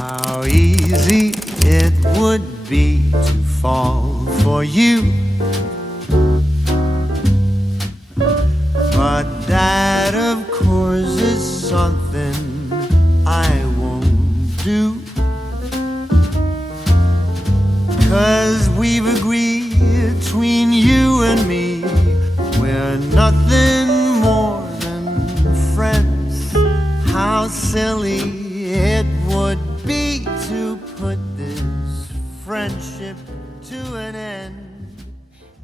How easy it would be to fall for you, but that of course is something I won't do, 'cause we've agreed between you and me we're nothing more than friends. How silly it would be to put this friendship to an end.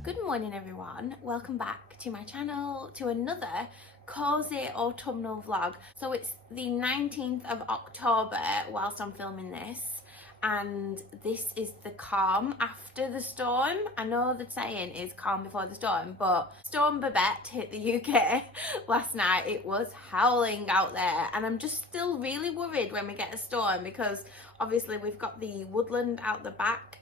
Good morning everyone, welcome back to my channel, to another cozy autumnal vlog. So it's the 19th of October whilst I'm filming this, and this is the calm after the storm. I know the saying is calm before the storm, but Storm Babette hit the UK last night. It was howling out there, and I'm just still really worried when we get a storm, because obviously we've got the woodland out the back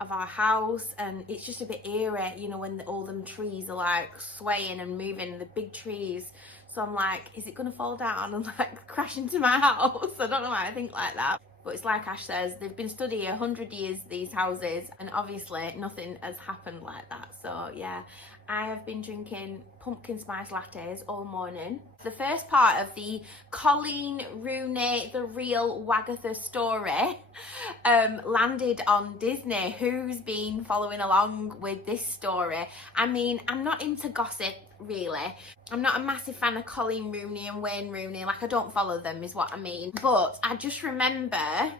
of our house and it's just a bit eerie, you know, when all them trees are like swaying and moving, the big trees. So I'm like, is it gonna fall down and like crash into my house? I don't know why I think like that, but it's like Ash says, they've been stood here 100 years, these houses, and obviously nothing has happened like that. So yeah, I have been drinking pumpkin spice lattes all morning. The first part of the Colleen Rooney, the real Wagatha story landed on Disney. Who's been following along with this story? I mean, I'm not into gossip really. I'm not a massive fan of Colleen Rooney and Wayne Rooney. Like, I don't follow them is what I mean. But I just remember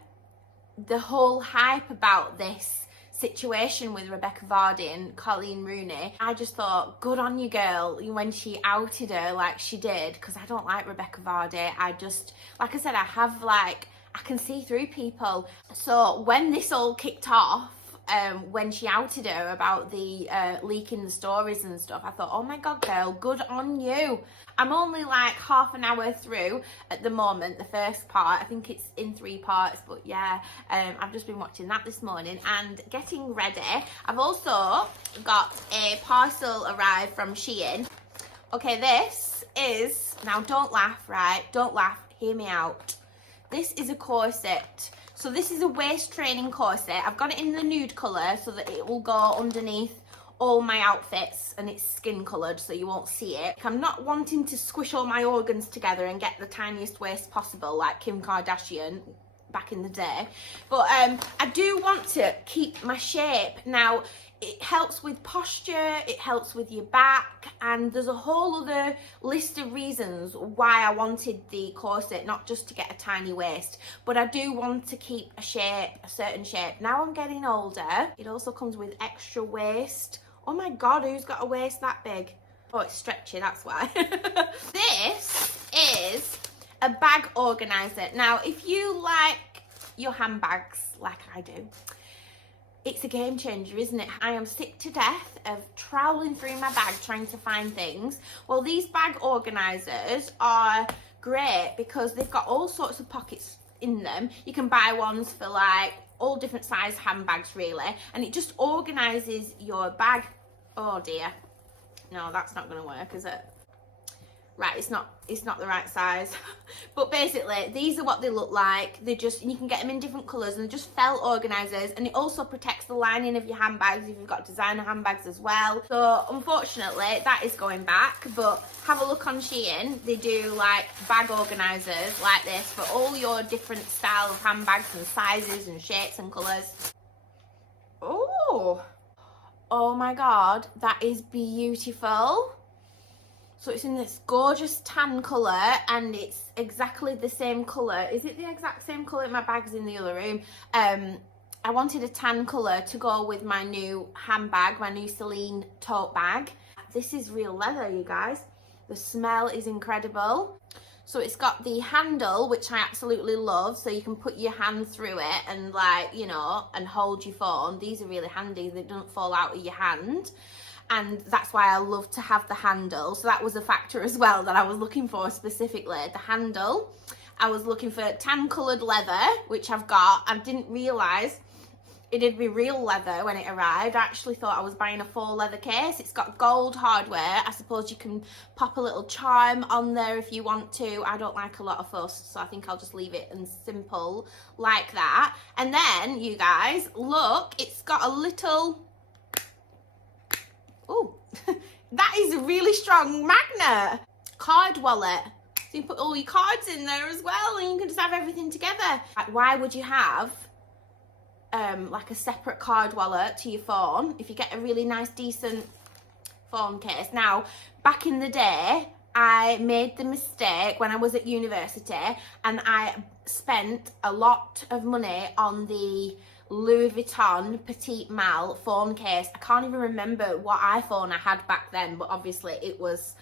the whole hype about this situation with Rebecca Vardy and Colleen Rooney. I just thought, good on you girl, when she outed her like she did, because I don't like Rebecca Vardy. I just, like I said, I can see through people. So when this all kicked off, when she outed her about the leaking the stories and stuff, I thought, oh my god girl, good on you. I'm only like half an hour through at the moment, the first part. I think it's in 3 parts, but yeah, I've just been watching that this morning and getting ready. I've also got a parcel arrived from Shein. Okay, this is, now don't laugh, right? Don't laugh, hear me out. This is a corset. So this is a waist training corset. I've got it in the nude colour so that it will go underneath all my outfits, and it's skin coloured so you won't see it. I'm not wanting to squish all my organs together and get the tiniest waist possible like Kim Kardashian back in the day, but I do want to keep my shape. Now it helps with posture, it helps with your back, and there's a whole other list of reasons why I wanted the corset, not just to get a tiny waist, but I do want to keep a shape, a certain shape. Now I'm getting older. It also comes with extra waist. Oh my god, who's got a waist that big? Oh, it's stretchy, that's why. This is a bag organizer. Now if you like your handbags like I do, it's a game changer, isn't it? I am sick to death of trawling through my bag trying to find things. Well, these bag organisers are great because they've got all sorts of pockets in them. You can buy ones for like all different size handbags really, and it just organises your bag. Oh dear, no, that's not going to work, is it? Right, it's not the right size. But basically these are what they look like. They're just, you can get them in different colours, and they're just felt organisers, and it also protects the lining of your handbags if you've got designer handbags as well. So unfortunately that is going back, but have a look on Shein. They do like bag organisers like this for all your different style of handbags and sizes and shapes and colours. Oh my god, that is beautiful. So it's in this gorgeous tan colour, and it's exactly the same colour. Is it the exact same colour? My bag's in the other room. I wanted a tan colour to go with my new handbag, my new Celine tote bag. This is real leather, you guys. The smell is incredible. So it's got the handle, which I absolutely love, so you can put your hand through it and like, you know, and hold your phone. These are really handy, they don't fall out of your hand. And that's why I love to have the handle. So that was a factor as well that I was looking for specifically, the handle. I was looking for tan coloured leather, which I've got. I didn't realise it did be real leather when it arrived. I actually thought I was buying a faux leather case. It's got gold hardware. I suppose you can pop a little charm on there if you want to. I don't like a lot of fuss, so I think I'll just leave it and simple like that. And then, you guys, look, it's got a little... Oh, that is a really strong magnet. Card wallet. So you put all your cards in there as well, and you can just have everything together. Like, why would you have like a separate card wallet to your phone if you get a really nice decent phone case? Now, back in the day, I made the mistake when I was at university, and I spent a lot of money on the Louis Vuitton Petite Mal phone case. I can't even remember what iPhone I had back then, but obviously it was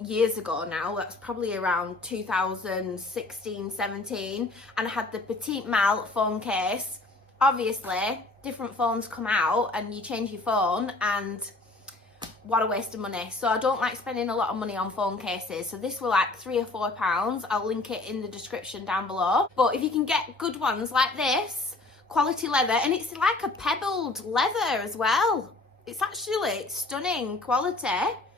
years ago now. That's probably around 2016, 17, and I had the Petite Mal phone case. Obviously, different phones come out and you change your phone, and what a waste of money. So I don't like spending a lot of money on phone cases. So this were like £3 or £4. I'll link it in the description down below. But if you can get good ones like this, quality leather, and it's like a pebbled leather as well. It's actually stunning quality.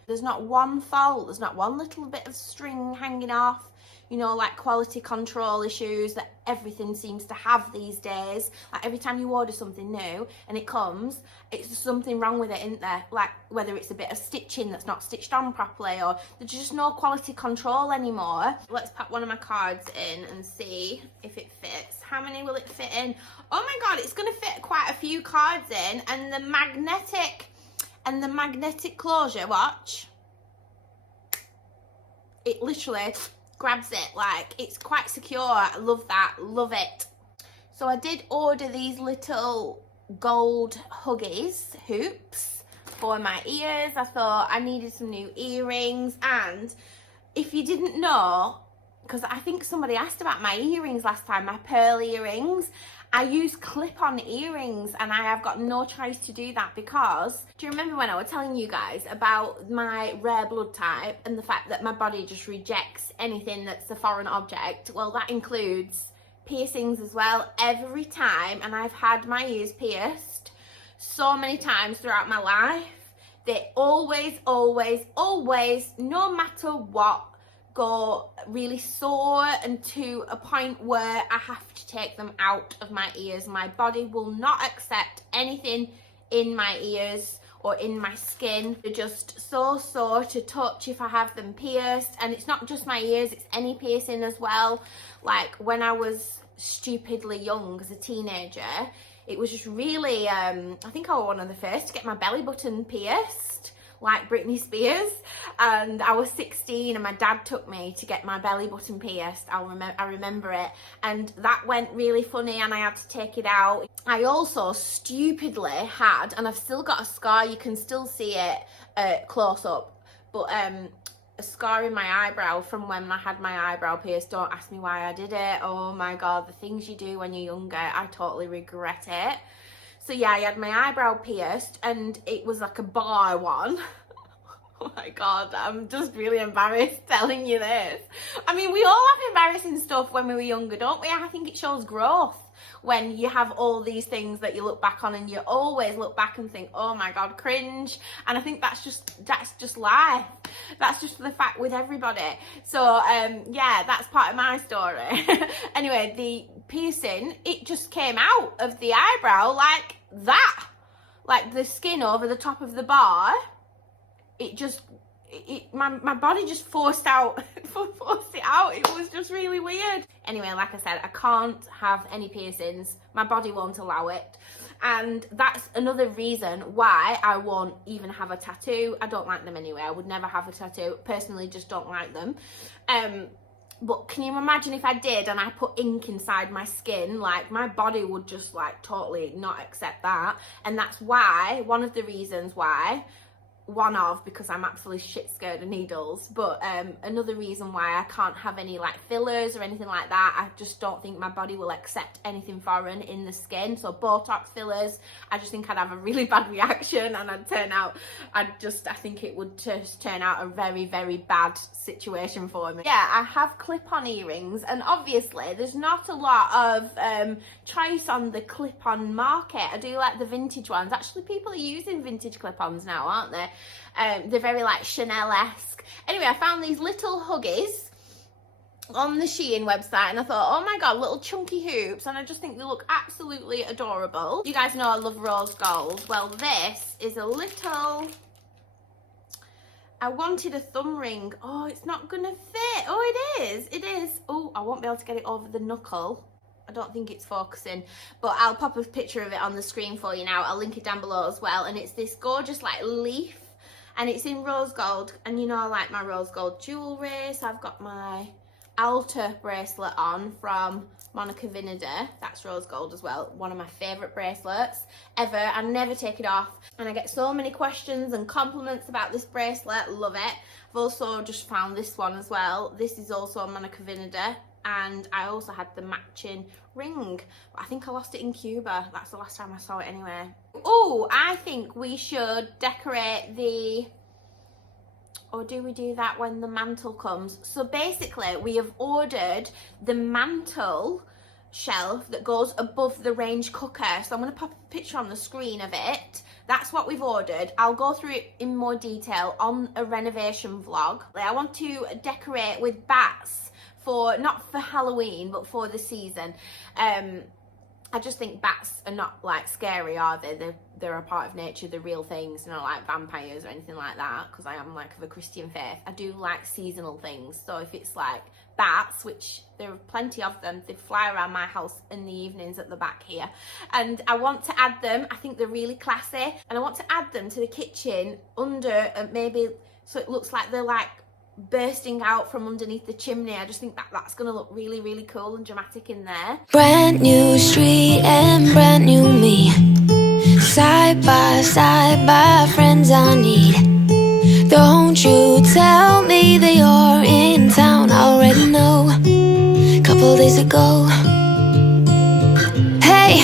There's not one fault, there's not one little bit of string hanging off, you know, like quality control issues that everything seems to have these days. Like every time you order something new and it comes, it's something wrong with it, isn't there? Like whether it's a bit of stitching that's not stitched on properly, or there's just no quality control anymore. Let's pop one of my cards in and see if it fits. How many will it fit in? Oh my God, it's gonna fit quite a few cards in, and the magnetic closure, watch. It literally grabs it, like it's quite secure. I love that, love it. So I did order these little gold huggies hoops for my ears. I thought I needed some new earrings, and if you didn't know, because I think somebody asked about my earrings last time, my pearl earrings, I use clip-on earrings, and I have got no choice to do that because, do you remember when I was telling you guys about my rare blood type and the fact that my body just rejects anything that's a foreign object? Well, that includes piercings as well. Every time, and I've had my ears pierced so many times throughout my life, they always, no matter what, go really sore, and to a point where I have to take them out of my ears. My body will not accept anything in my ears or in my skin. They're just so sore to touch if I have them pierced. And it's not just my ears, it's any piercing as well. Like when I was stupidly young as a teenager, it was just really, I think I was one of the first to get my belly button pierced, like Britney Spears, and I was 16 and my dad took me to get my belly button pierced. I remember it, and that went really funny and I had to take it out. I also stupidly had, and I've still got a scar, you can still see it close up, but a scar in my eyebrow from when I had my eyebrow pierced. Don't ask me why I did it. Oh my God, the things you do when you're younger, I totally regret it. So yeah, I had my eyebrow pierced, and it was like a bar one. Oh my God, I'm just really embarrassed telling you this. I mean, we all have embarrassing stuff when we were younger, don't we? I think it shows growth when you have all these things that you look back on, and you always look back and think, oh my God, cringe. And I think that's just life. That's just the fact with everybody. So yeah, that's part of my story. Anyway, the piercing, it just came out of the eyebrow like that, like the skin over the top of the bar. My body just forced it out. It was just really weird. Anyway, like I said, I can't have any piercings. My body won't allow it. And that's another reason why I won't even have a tattoo. I don't like them anyway. I would never have a tattoo. Personally, just don't like them. But can you imagine if I did and I put ink inside my skin? Like, my body would just like totally not accept that. And that's why, one of the reasons why one of, because I'm absolutely shit scared of needles, but another reason why I can't have any like fillers or anything like that. I just don't think my body will accept anything foreign in the skin. So Botox, fillers, I just think I'd have a really bad reaction, and I think it would just turn out a very, very bad situation for me. Yeah, I have clip-on earrings, and obviously there's not a lot of choice on the clip-on market. I do like the vintage ones. Actually, people are using vintage clip-ons now, aren't they? They're very like Chanel-esque. Anyway, I found these little huggies on the Shein website, and I thought, oh my god, little chunky hoops, and I just think they look absolutely adorable. You guys know I love rose gold. Well, this is a little... I wanted a thumb ring. Oh, it's not gonna fit. Oh, it is. Oh, I won't be able to get it over the knuckle. I don't think it's focusing, but I'll pop a picture of it on the screen for you now. I'll link it down below as well. And it's this gorgeous like leaf, and it's in rose gold. And you know I like my rose gold jewellery, so I've got my Alta bracelet on from Monica Vinader. That's rose gold as well. One of my favourite bracelets ever. I never take it off, and I get so many questions and compliments about this bracelet. Love it. I've also just found this one as well. This is also a Monica Vinader, and I also had the matching ring. I think I lost it in Cuba. That's the last time I saw it anyway. Oh, I think we should decorate the... Or do we do that when the mantle comes? So basically, we have ordered the mantle shelf that goes above the range cooker. So I'm going to pop a picture on the screen of it. That's what we've ordered. I'll go through it in more detail on a renovation vlog. I want to decorate with bats for, not for Halloween, but for the season. I just think bats are not like scary, are they? They're a part of nature, they're real things, you know, like vampires or anything like that, because I am like of a Christian faith. I do like seasonal things, so if it's like bats, which there are plenty of them, they fly around my house in the evenings at the back here, and I want to add them. I think they're really classy, and I want to add them to the kitchen under maybe, so it looks like they're like bursting out from underneath the chimney. I just think that that's gonna look really, really cool and dramatic in there. Brand new street and brand new me, side by friends I need. Don't you tell me that you're in town, I already know, couple days ago. Hey,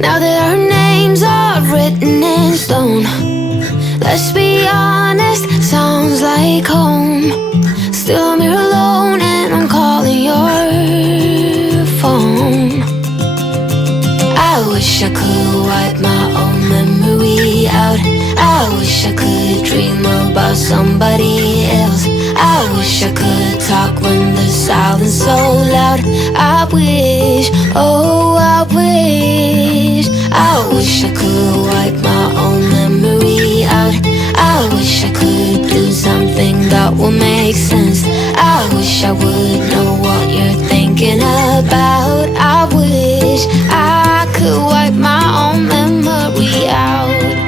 now that our names are written in stone, let's be honest, sounds like home. Still I'm here alone and I'm calling your phone. I wish I could wipe my own memory out. I wish I could dream about somebody else. I wish I could talk when the silence so loud. I wish, oh I wish. I wish I could wipe my own memory out. I wish I could do something that will make sense. I wish I would know what you're thinking about. I wish I could wipe my own memory out.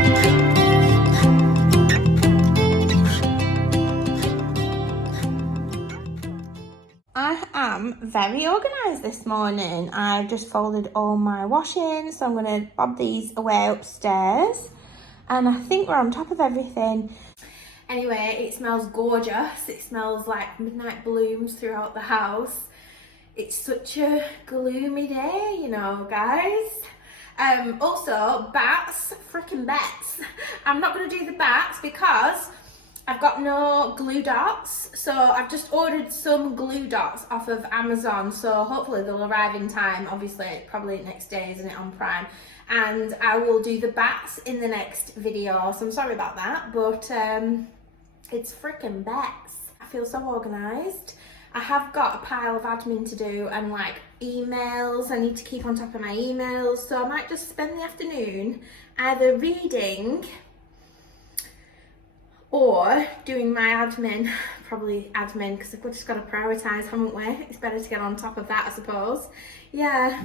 I am very organised this morning. I just folded all my washing, so I'm going to bob these away upstairs, and I think we're on top of everything. Anyway, it smells gorgeous. It smells like midnight blooms throughout the house. It's such a gloomy day, you know, guys. Also, bats, freaking bats. I'm not going to do the bats because I've got no glue dots, so I've just ordered some glue dots off of Amazon, so hopefully they'll arrive in time. Obviously, probably next day, isn't it, on Prime? And I will do the bats in the next video, so I'm sorry about that, but it's freaking bats. I feel so organised. I have got a pile of admin to do and like emails. I need to keep on top of my emails, so I might just spend the afternoon either reading or doing my admin. Probably admin, because we've just got to prioritise, haven't we? It's better to get on top of that, I suppose. Yeah.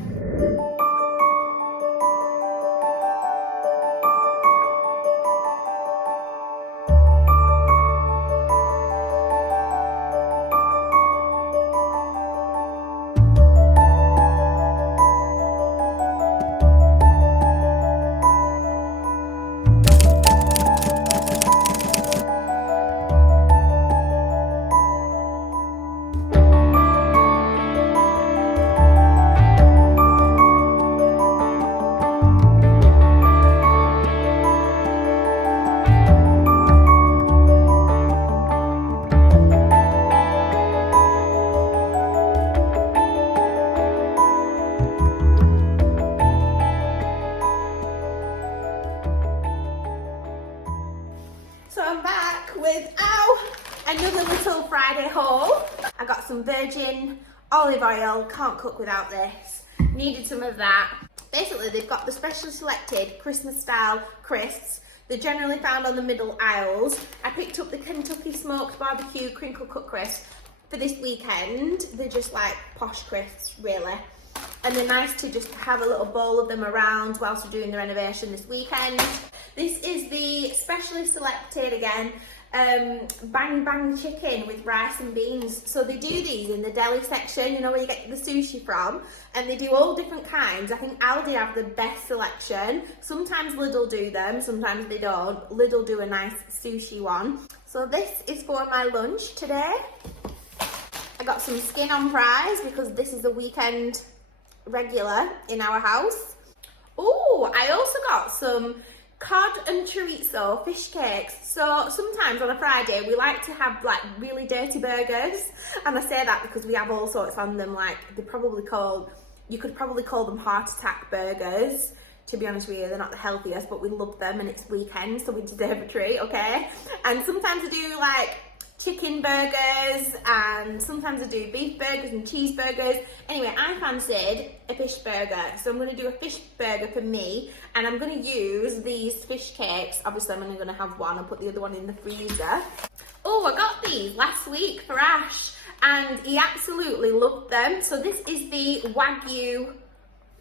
Friday haul. I got some virgin olive oil, can't cook without this. Needed some of that. Basically, they've got the specially selected Christmas style crisps. They're generally found on the middle aisles. I picked up the Kentucky smoked barbecue crinkle cut crisps for this weekend. They're just like posh crisps, really. And they're nice to just have a little bowl of them around whilst we're doing the renovation this weekend. This is the specially selected, again, bang bang chicken with rice and beans. So they do these in the deli section, you know, where you get the sushi from, and they do all different kinds. I think Aldi have the best selection. Sometimes Lidl do them, sometimes they don't. Lidl do a nice sushi one. So this is for my lunch today. I got some skin on fries because this is a weekend regular in our house. Oh, I also got some cod and chorizo fish cakes. So sometimes on a Friday we like to have like really dirty burgers, and I say that because we have all sorts on them. Like you could probably call them heart attack burgers. To be honest with you, they're not the healthiest, but we love them and it's weekend, so we deserve a treat, okay? And sometimes I do like chicken burgers, and sometimes I do beef burgers and cheeseburgers. Anyway, I fancied a fish burger, so I'm going to do a fish burger for me, and I'm going to use these fish cakes. Obviously I'm only going to have one. I'll put the other one in the freezer. Oh, I got these last week for Ash and he absolutely loved them. So this is the Wagyu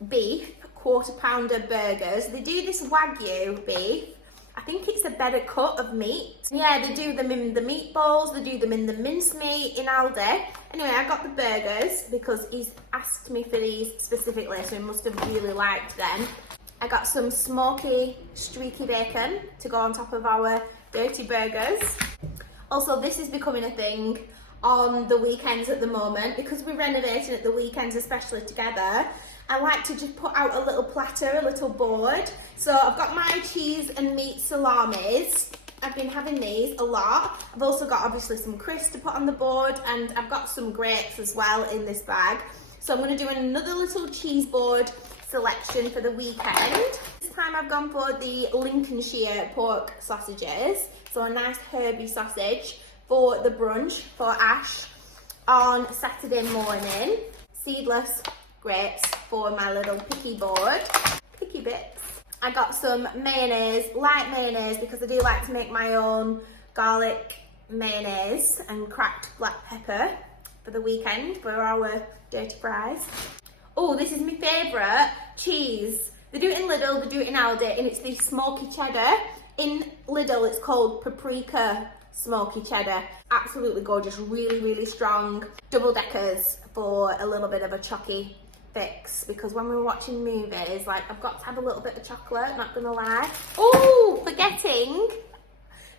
beef quarter pounder burgers. They do this Wagyu beef, I think it's a better cut of meat. Yeah, they do them in the meatballs, they do them in the mincemeat in Aldi. Anyway, I got the burgers because he's asked me for these specifically, so he must have really liked them. I got some smoky, streaky bacon to go on top of our dirty burgers. Also, this is becoming a thing on the weekends at the moment because we're renovating at the weekends, especially together. I like to just put out a little platter, a little board. So I've got my cheese and meat salamis. I've been having these a lot. I've also got obviously some crisps to put on the board, and I've got some grapes as well in this bag. So I'm going to do another little cheese board selection for the weekend. This time I've gone for the Lincolnshire pork sausages. So a nice herby sausage for the brunch for Ash on Saturday morning. Seedless grapes for my little picky board. Picky bits. I got some mayonnaise, light mayonnaise, because I do like to make my own garlic mayonnaise and cracked black pepper for the weekend for our dirty fries. Oh, this is my favourite cheese. They do it in Lidl, they do it in Aldi, and it's the smoky cheddar. In Lidl, it's called paprika smoky cheddar. Absolutely gorgeous, really, really strong. Double deckers for a little bit of a chalky fix, because when we're watching movies, like, I've got to have a little bit of chocolate, not gonna lie. Oh, forgetting,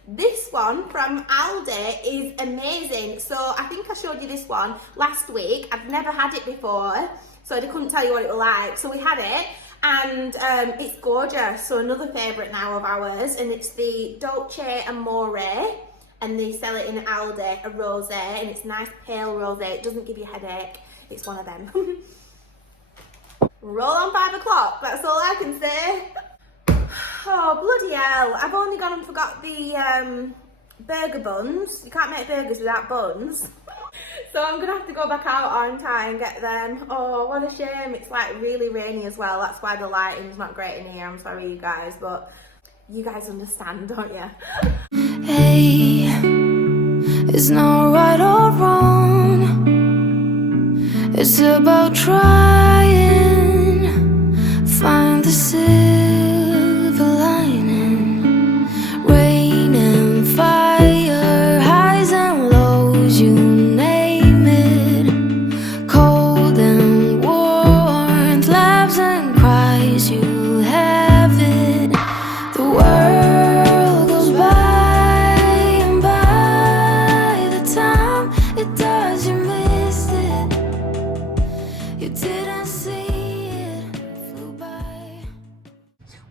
this one from Aldi is amazing. So I think I showed you this one last week. I've never had it before, so I couldn't tell you what it was like. So we had it, and it's gorgeous. So another favourite now of ours, and it's the Dolce Amore, and they sell it in Aldi, a rosé, and it's nice pale rosé. It doesn't give you a headache. It's one of them. Roll on 5 o'clock, that's all I can say. Oh, bloody hell. I've only gone and forgot the burger buns. You can't make burgers without buns. So I'm going to have to go back out, aren't I, and get them. Oh, what a shame. It's like really rainy as well. That's why the lighting's not great in here. I'm sorry, you guys, but you guys understand, don't you? Hey, it's not right or wrong. It's about trying. Find the silver lining. Rain and fire, highs and lows, you name it. Cold and warmth, laughs and cries, you have it. The world goes by, and by the time it does, you missed it. You didn't see.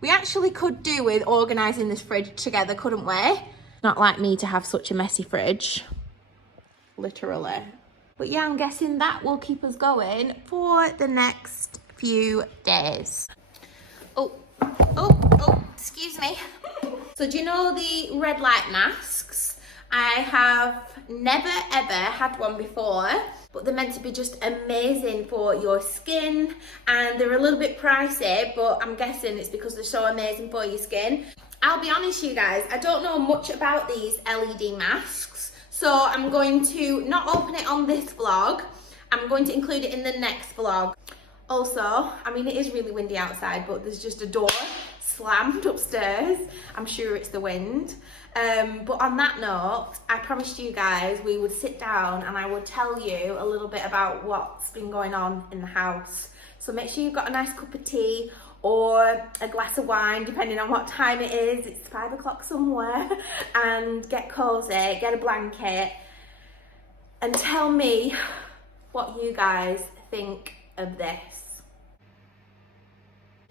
We actually could do with organising this fridge together, couldn't we? Not like me to have such a messy fridge, literally. But yeah, I'm guessing that will keep us going for the next few days. Oh, excuse me. So do you know the red light masks? I have never ever had one before, but they're meant to be just amazing for your skin, and they're a little bit pricey, but I'm guessing it's because they're so amazing for your skin. I'll be honest, you guys, I don't know much about these LED masks, so I'm going to not open it on this vlog. I'm going to include it in the next vlog. Also, I mean, it is really windy outside, but there's just a door slammed upstairs. I'm sure it's the wind. But on that note, I promised you guys we would sit down and I would tell you a little bit about what's been going on in the house. So make sure you've got a nice cup of tea or a glass of wine, depending on what time it is. It's 5 o'clock somewhere. And get cozy, get a blanket, and tell me what you guys think of this.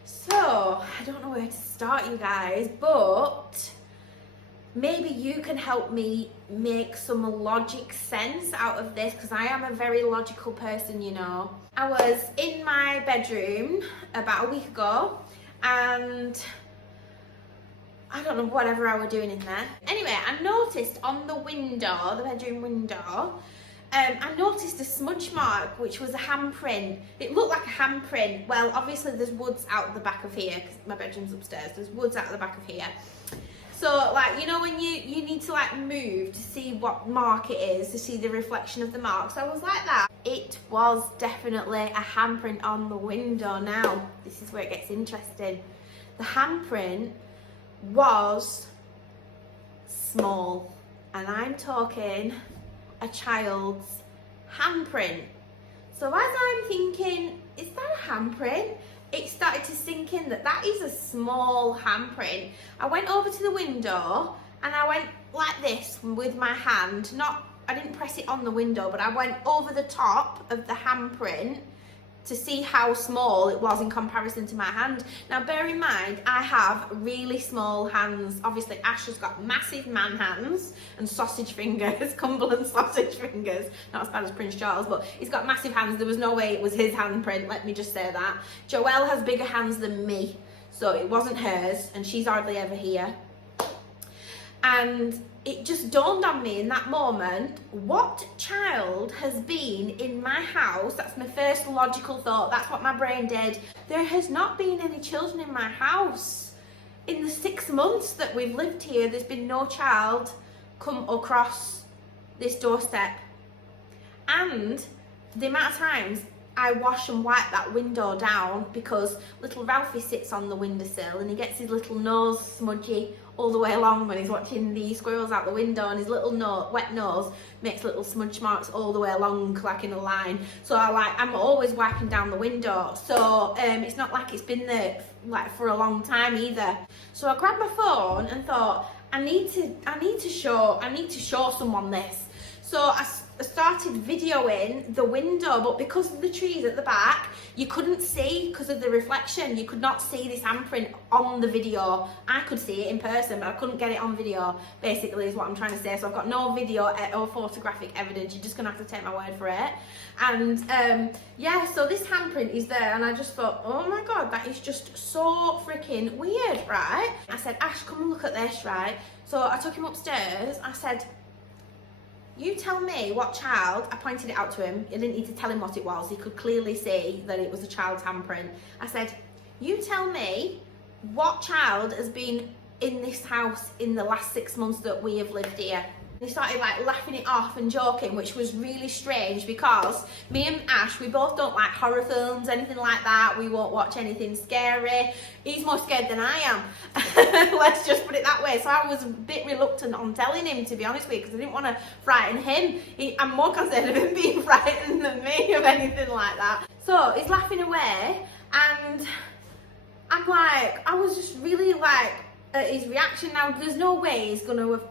So, I don't know where to start, you guys, but maybe you can help me make some logic sense out of this, because I am a very logical person, you know. I was in my bedroom about a week ago, and I don't know whatever I was doing in there. Anyway, I noticed on the window, the bedroom window, I noticed a smudge mark, which was a handprint. It looked like a handprint. Well, obviously there's woods out the back of here, because my bedroom's upstairs. There's woods out the back of here. So, like, you know when you need to, like, move to see what mark it is, to see the reflection of the mark. So I was like that. It was definitely a handprint on the window. Now, this is where it gets interesting. The handprint was small. And I'm talking a child's handprint. So as I'm thinking, is that a handprint? It started to sink in that that is a small handprint. I went over to the window and I went like this with my hand. I didn't press it on the window, but I went over the top of the handprint to see how small it was in comparison to my hand. Now bear in mind, I have really small hands. Obviously Ash has got massive man hands and sausage fingers, Cumberland sausage fingers. Not as bad as Prince Charles, but he's got massive hands. There was no way it was his handprint, let me just say that. Joelle has bigger hands than me, so it wasn't hers, and she's hardly ever here. And it just dawned on me in that moment, what child has been in my house? That's my first logical thought. That's what my brain did. There has not been any children in my house. In the 6 months that we've lived here, there's been no child come across this doorstep. And the amount of times I wash and wipe that window down, because little Ralphie sits on the windowsill and he gets his little nose smudgy all the way along when he's watching the squirrels out the window, and his little wet nose makes little smudge marks all the way along, like in a line. So I'm always wiping down the window. So it's not like it's been there like for a long time either. So I grabbed my phone and thought, I need to show someone this. So I started videoing the window, but because of the trees at the back, you couldn't see, because of the reflection, you could not see this handprint on the video. I could see it in person, but I couldn't get it on video, basically, is what I'm trying to say. So I've got no video or photographic evidence. You're just gonna have to take my word for it. And yeah, so this handprint is there, and I just thought, oh my god, that is just so freaking weird, right? I said, Ash, come and look at this, right? So I took him upstairs. I said, you tell me what child, I pointed it out to him, I didn't need to tell him what it was, he could clearly see that it was a child's handprint. I said, you tell me what child has been in this house in the last 6 months that we have lived here. He started like laughing it off and joking, which was really strange, because me and Ash, we both don't like horror films, anything like that. We won't watch anything scary. He's more scared than I am. Let's just put it that way. So I was a bit reluctant on telling him, to be honest with you, because I didn't want to frighten him. I'm more concerned of him being frightened than me of anything like that. So he's laughing away, and I'm like, I was just really like at his reaction. Now there's no way he's going to have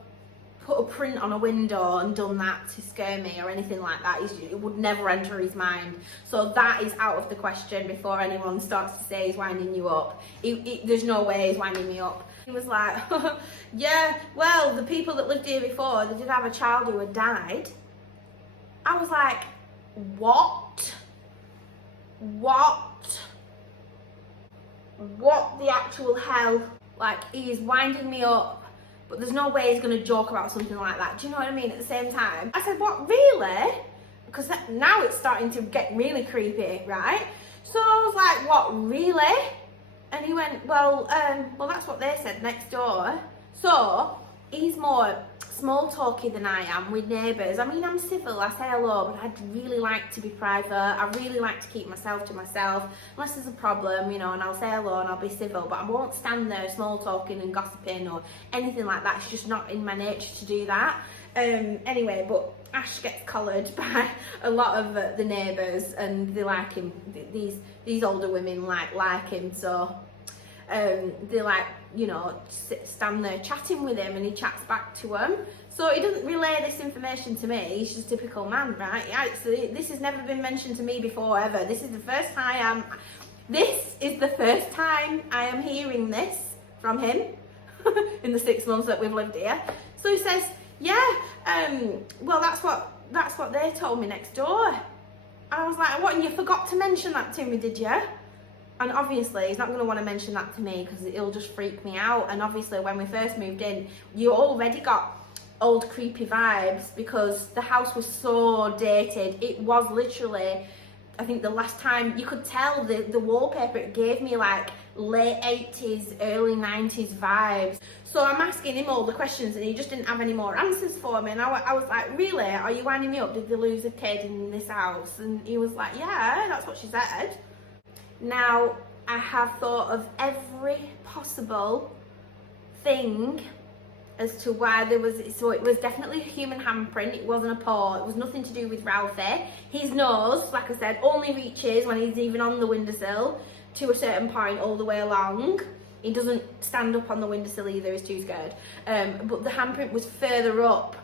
put a print on a window and done that to scare me or anything like that. It would never enter his mind. So that is out of the question before anyone starts to say he's winding you up. There's no way he's winding me up. He was like, yeah, well, the people that lived here before, they did have a child who had died. I was like, what? What the actual hell? Like, he is winding me up but there's no way he's going to joke about something like that. Do you know what I mean? At the same time, I said, what, really? Because now it's starting to get really creepy, right? So I was like, what, really? And he went, well, that's what they said next door. So he's more small talky than I am with neighbours. I mean, I'm civil, I say hello, but I'd really like to be private. I really like to keep myself to myself, unless there's a problem, you know, and I'll say hello and I'll be civil, but I won't stand there small talking and gossiping or anything like that. It's just not in my nature to do that. Anyway, but Ash gets collared by a lot of the neighbours, and they like him. These older women like him, so they like, you know, stand there chatting with him, and he chats back to them. So he doesn't relay this information to me. He's just a typical man, right? Yeah, so this has never been mentioned to me before ever. This is the first time I am hearing this from him in the 6 months that we've lived here. So he says, yeah, well, that's what they told me next door. And I was like, what, and you forgot to mention that to me, did you? And obviously he's not going to want to mention that to me because it'll just freak me out. And obviously when we first moved in, you already got old creepy vibes because the house was so dated. It was literally, I think the last time, you could tell the wallpaper, it gave me like late 80s, early 90s vibes. So I'm asking him all the questions and he just didn't have any more answers for me. And I was like, really? Are you winding me up? Did they lose a kid in this house? And he was like, yeah, that's what she said. Now, I have thought of every possible thing as to why there was, so it was definitely a human handprint, it wasn't a paw, it was nothing to do with Ralphie. His nose, like I said, only reaches when he's even on the windowsill to a certain point all the way along. He doesn't stand up on the windowsill either, he's too scared. But the handprint was further up.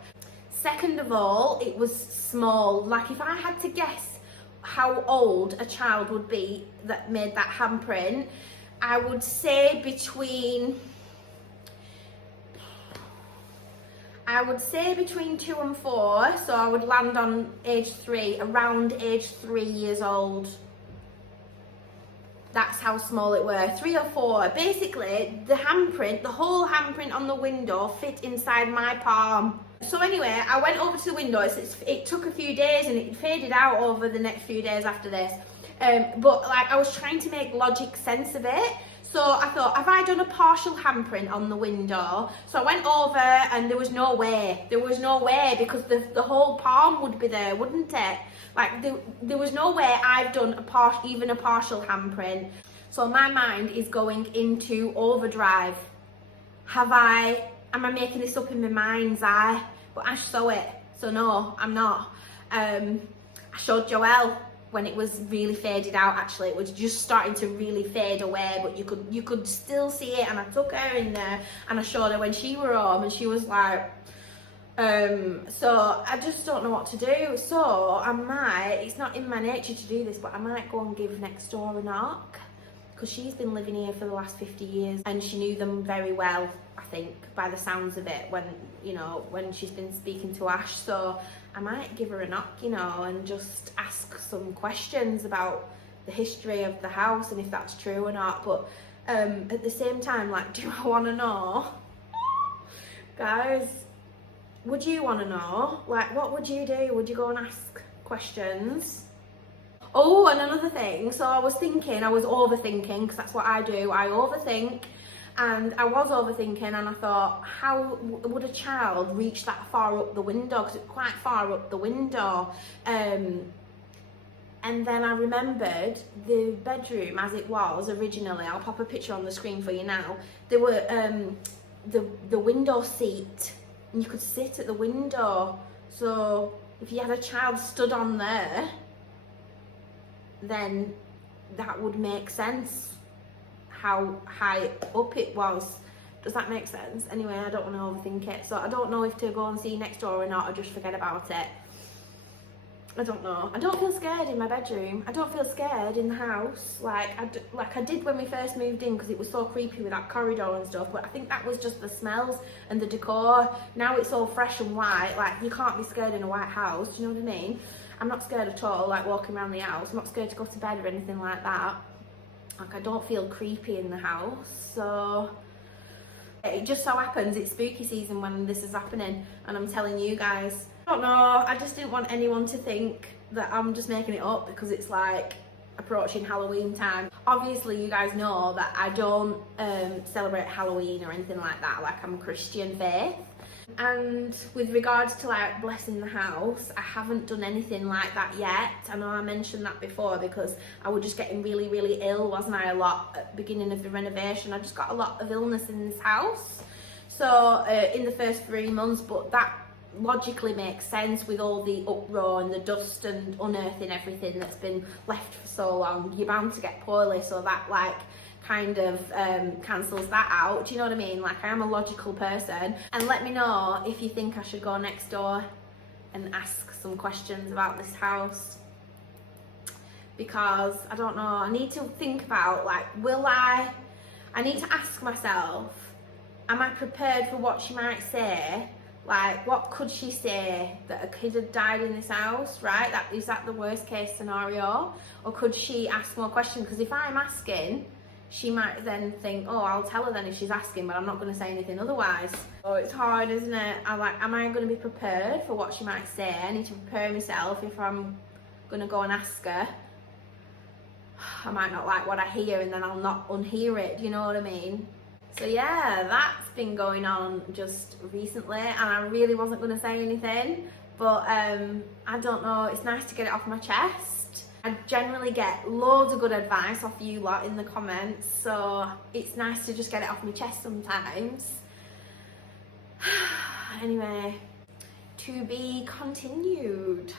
Second of all, it was small. Like if I had to guess how old a child would be that made that handprint, I would say between 2 and 4, so I would land on age 3, around age 3 years old. That's how small it were, 3 or 4. Basically, the handprint, the whole handprint on the window fit inside my palm. So anyway, I went over to the window. It took a few days and it faded out over the next few days after this. But like I was trying to make logic sense of it. So I thought, have I done a partial handprint on the window? So I went over and there was no way. There was no way because the whole palm would be there, wouldn't it? Like there was no way I've done even a partial handprint. So my mind is going into overdrive. Am I making this up in my mind's eye? But Ash saw it, so no, I'm not. I showed Joelle when it was really faded out. Actually, it was just starting to really fade away, but you could still see it. And I took her in there and I showed her when she were home, and she was like, so I just don't know what to do. So I might, it's not in my nature to do this, but I might go and give next door a knock, because she's been living here for the last 50 years and she knew them very well, I think, by the sounds of it, when she's been speaking to Ash. So I might give her a knock, and just ask some questions about the history of the house and if that's true or not. But at the same time, like, do I want to know? Guys, would you want to know? Like, what would you do? Would you go and ask questions? Oh, and another thing, so I was overthinking, because that's what I do, I overthink, and I was overthinking, and I thought, how would a child reach that far up the window, because it's quite far up the window, and then I remembered the bedroom as it was originally. I'll pop a picture on the screen for you now. There were the window seat, and you could sit at the window, so if you had a child stood on there, then that would make sense how high up it was. Does that make sense? Anyway, I don't want to overthink it, so I don't know if to go and see next door or not, or just forget about it. I don't know. I don't feel scared in my bedroom. I don't feel scared in the house like I did when we first moved in, because it was so creepy with that corridor and stuff. But I think that was just the smells and the decor. Now it's all fresh and white. Like, you can't be scared in a white house. Do you know what I mean? I'm not scared at all, like walking around the house. I'm not scared to go to bed or anything like that. Like, I don't feel creepy in the house. So It just so happens it's spooky season when this is happening, and I'm telling you guys. I don't know, I just didn't want anyone to think that I'm just making it up because it's like approaching Halloween time. Obviously you guys know that I don't celebrate Halloween or anything like that, like I'm Christian faith. And with regards to like blessing the house, I haven't done anything like that yet. I know I mentioned that before because I was just getting really ill, wasn't I, a lot at the beginning of the renovation. I just got a lot of illness in this house, so in the first 3 months, but that logically makes sense with all the uproar and the dust and unearthing everything that's been left for so long. You're bound to get poorly, so that like kind of cancels that out. Do you know what I mean? Like, I am a logical person. And let me know if you think I should go next door and ask some questions about this house, because I don't know, I need to think about like, I need to ask myself, am I prepared for what she might say? Like, what could she say? That a kid had died in this house, right? Is that the worst case scenario? Or could she ask more questions? Because if I'm asking, she might then think, oh, I'll tell her then if she's asking, but I'm not going to say anything otherwise. Oh, it's hard, isn't it? Am I going to be prepared for what she might say? I need to prepare myself if I'm going to go and ask her. I might not like what I hear and then I'll not unhear it, do you know what I mean? So yeah, that's been going on just recently, and I really wasn't going to say anything, but I don't know, it's nice to get it off my chest. I generally get loads of good advice off you lot in the comments, so it's nice to just get it off my chest sometimes. Anyway, to be continued.